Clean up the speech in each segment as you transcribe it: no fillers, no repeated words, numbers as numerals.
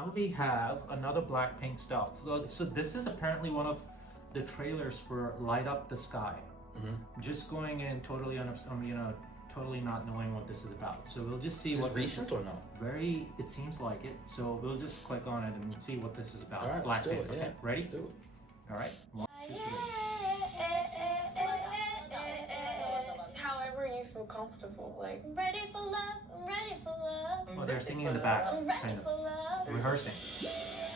now we have another Blackpink stuff. So this is apparently one of the trailers for Light Up the Sky. Just going in totally totally not knowing what this is about. So we'll just see what recent or no? Very, it seems like it. So we'll just click on it and see what this is about. All right, Blackpink. let's do it. Okay, Yeah, ready? Let's do it. All right. 1, 2, 3. However you feel comfortable, like I'm ready for love, I'm ready for love. Oh, they're singing in the back, I'm ready kind for of love. rehearsing.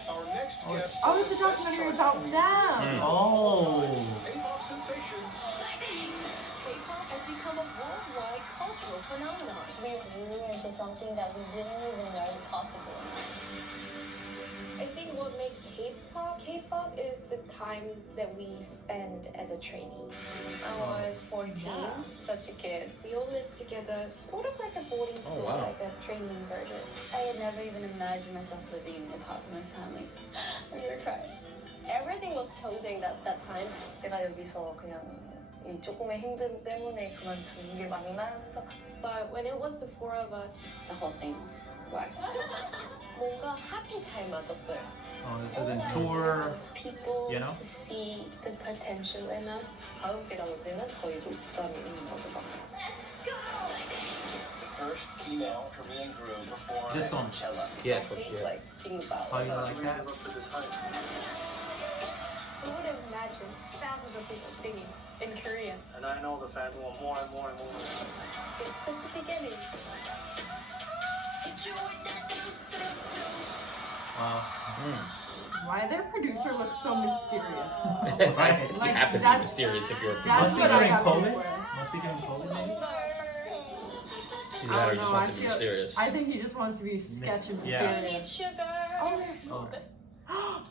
Our next guest. Oh, it's a documentary about them. Oh. K-pop sensations. K-pop has become a worldwide cultural phenomenon. We grew into something that we didn't even know was possible. I think what makes K-pop is the time that we spend as a trainee. I was 14, such a kid. We all lived together, sort of like a boarding school, like a training version. I had never even imagined myself living apart from my family. I'm gonna cry. Everything was closing that time. 내가 여기서 그냥 이 조금의 힘듦 때문에 그만둔 게 만나서. But when it was the four of us, the whole thing worked. 뭔가 합이 잘 맞았어요. Oh, this is in tour. People you know? to see the potential in us. 다음 게 나올 때는 저희도 부담이 있는 거죠. Let's go! The first female Korean group performed This at one. Coachella. Yeah, I think like Jingbao. How you like that? Who would have imagined thousands of people singing in Korean? And I know the fans want more and more and more. It's just the beginning. Wow. Why their producer looks so mysterious? Right? You Like, have to be that's- mysterious if you're a That's Must be what I during got COVID? for. Must be during COVID, maybe? Either that or I you just don't want know, to be I feel- mysterious. I think he just wants to be sketch and Yeah. I need mysterious. sugar. Oh, there's Oh. more.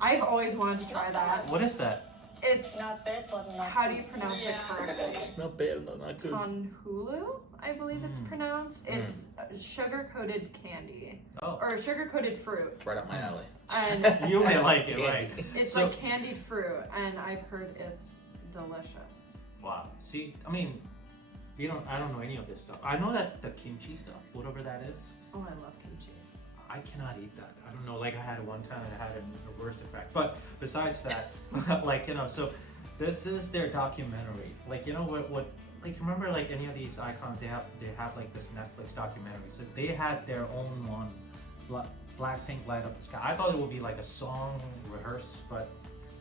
I've always wanted to try that. What is that? It's, Not bad, but not how do you pronounce it correctly? Not bad, not good. Conhulu, I believe it's pronounced. It's sugar-coated candy. Oh. Or sugar-coated fruit. It's right up my alley. And You may like it, right? it's So- like candied fruit, and I've heard it's delicious. Wow. See, I mean, I don't know any of this stuff. I know that the kimchi stuff, whatever that is, Oh, I love kimchi. I cannot eat that. I don't know, like I had it one time and it had a worse effect. But besides that, like, so this is their documentary. Like, what like, remember like any of these icons, they have like this Netflix documentary. So they had their own one, Blackpink Light Up the Sky. I thought it would be like a song rehearse, but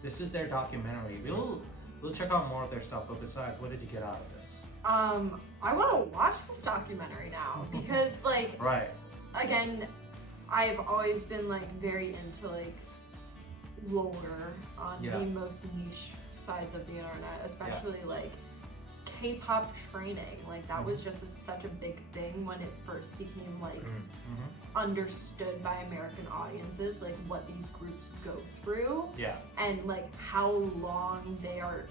this is their documentary. We'll check out more of their stuff, but besides, what did you get out of this? I want to watch this documentary now because, like, Right. again, I've always been like very into like lore on Yeah. the most niche sides of the internet, especially like K-pop training. Like that was just such a big thing when it first became like understood by American audiences, like what these groups go through Yeah. and like how long they are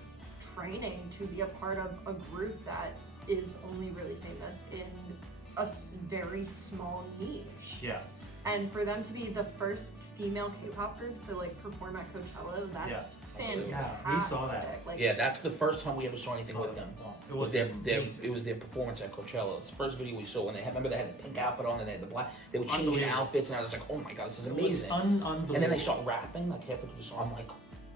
training to be a part of a group that is only really famous in a very small niche. Yeah. And for them to be the first female K-pop group to like perform at Coachella, that's fantastic. Yeah, we saw that. Like, Yeah, that's the first time we ever saw anything with them. It It was was their performance at Coachella. It's the first video we saw when remember they had the pink outfit on and they had the black. They were changing Unbelievable. outfits and I was like, oh my god, this is It was amazing. unbelievable. And then they start rapping like halfway through the song. I'm like,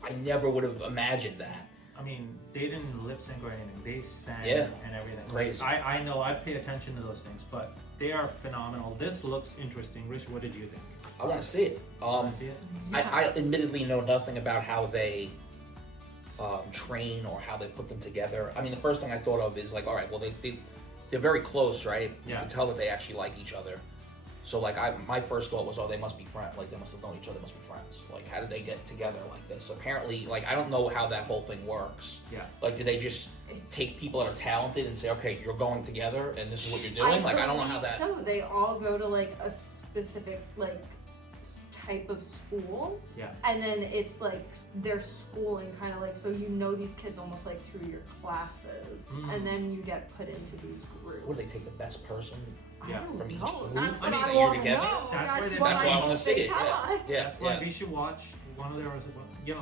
I never would have imagined that. I mean, they didn't lip sync or anything. They sang Yeah. and everything. Crazy. I know, I pay attention to those things, but they are phenomenal. This looks interesting. Rich, what did you think? I want to see it. Wanna see it? I admittedly know nothing about how they train or how they put them together. I mean, the first thing I thought of is like, all right, well, they're very close, right? You Yeah. can tell that they actually like each other. So like, my first thought was, oh, they must be friends. Like they must have known each other. They must be friends. Like, how did they get together like this? Apparently, like I don't know how that whole thing works. Yeah. Like, do they just take people that are talented and say, okay, you're going together and this is what you're doing? Like, I don't know how that. So they all go to like a specific like type of school. Yeah. And then it's like their schooling kind of like, so you know these kids almost like through your classes, and then you get put into these groups. What do they take the best person Yeah. from each No, group that's and what say I you're want to together? know. That's why they- what That's why I want to see it. tell Yeah. us. Yeah. That's why Yeah. we should watch one of their,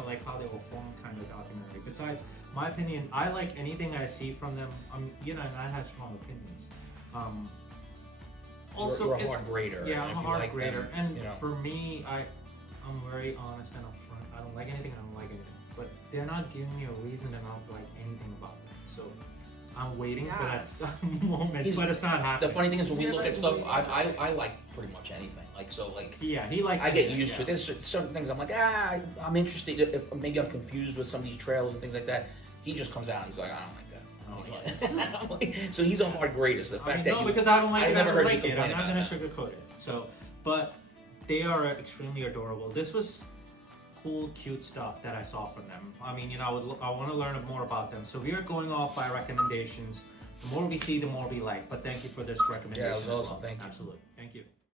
like how they will form kind of documentary. Besides, my opinion, I like anything I see from them. And I have strong opinions. Also, you're a it's- hard grader. Yeah, and I'm if a you hard like them, grader, and you know. for me, I'm very honest and upfront. I don't like anything. I don't like anything. But they're not giving me a reason to not like anything about them. So I'm waiting for Yeah. that moment, He's- but it's not The happening. funny thing is when we You're look like at stuff, waiting. I like pretty much anything. Like so, like Yeah, he likes. I get it, used to it. There's certain things I'm like, I'm interested. If maybe I'm confused with some of these trailers and things like that. He just comes out and he's like, I don't like that. Oh, He's like, I'm like- so he's a hard grader. So the I fact mean, that no, you, because I don't like I it. I never don't heard you like it. I'm complain not about gonna sugarcoat it. So, but they are extremely adorable. This was cool, cute stuff that I saw from them. I mean, I want to learn more about them. So we are going off by recommendations. The more we see, the more we like. But thank you for this recommendation. Yeah, it was as awesome. well. Thank you. Absolutely. Thank you.